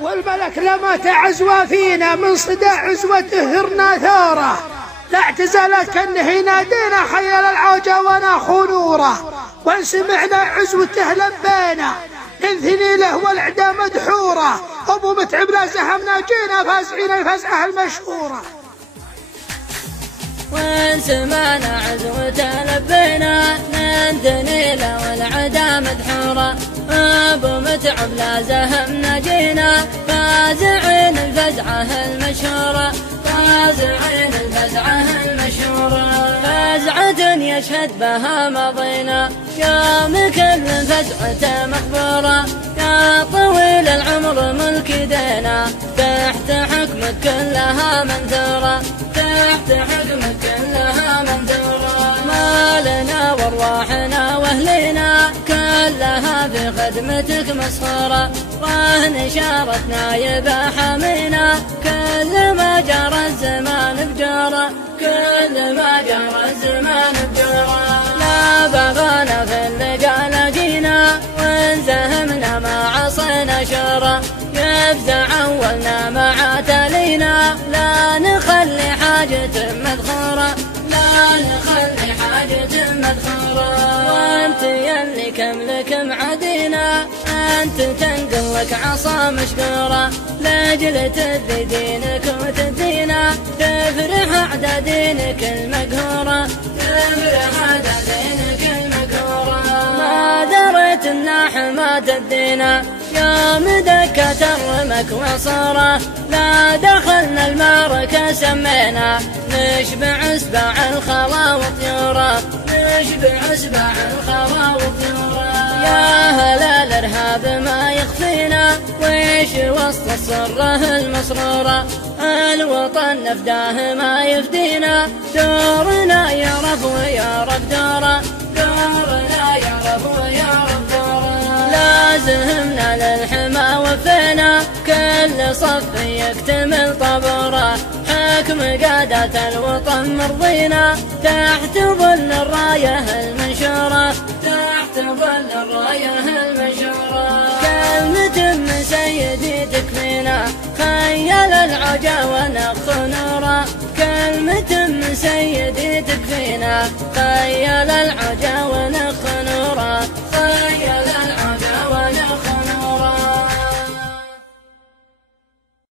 والملك لما تعزوى فينا من صدى عزوته هرنا ثوره، لا اعتزل كانه ينادينا حي العوجة وناخو نوره، وان سمعنا عزوته لبينا انثني له والعدا مدحوره، ابو متعب لا زهمنا جينا فازعين الفزعه المشهوره. وان سمعنا عزوته لبينا ننثني له والعدا مدحوره، ابو متعب لا زهمنا جينا فازعين الفزعه المشهوره، فازعين الفزعه المشهوره. فزعة يشهد بها ماضينا يوم كل فزعته مخبوره، يا طويل العمر ملك دينا تحت حكمك كلها منثوره، تحت حكمك كلها منثوره. مالنا وارواحنا واهلنا كلها في خدمتك مسخوره، رهن شارتنا يبا حمينا كل ما جرى الزمان بجوره، كل ما جرى الزمان بجوره. لا بغانا في اللقا لقينا وانزهمنا ما عصينا شوره، يفزع اولنا مع تالينا لا نخلي حاجة مدخوره، لا نخلي حاجة مدخوره. وانت يلي كملك معدينا انت تنقل لك عصا مشكوره، لاجل تدي دينك وتدينا تفرح اعدى دينك المقهوره، تفرح اعدى دينك المقهوره. ما دريت ان حماة الدينا يوم دكت الرمك وصوره، لا دخلنا المعركة سمينا نشبع اسباع الخلا وطيوره، نشبع اسباع الخلا وطيوره. يا هلا الارهاب ما يخفينا ويش وسط الصره المسروره، الوطن نفداه ما يفدينا دورنا يا رب ويا رب دوره، دورنا يا رب ويا رب دوره. لازمنا للحما وفينا كل صف يكتمل طابوره، حكم قادة الوطن مرضينا تحت ظل الراية المنشورة، تحت ظل الراية المنشورة. كلمة من سيدي تكفينا خيل العجا ونخ نورا، كلمة من سيدي تكفينا خيل العجا ونخ نورا.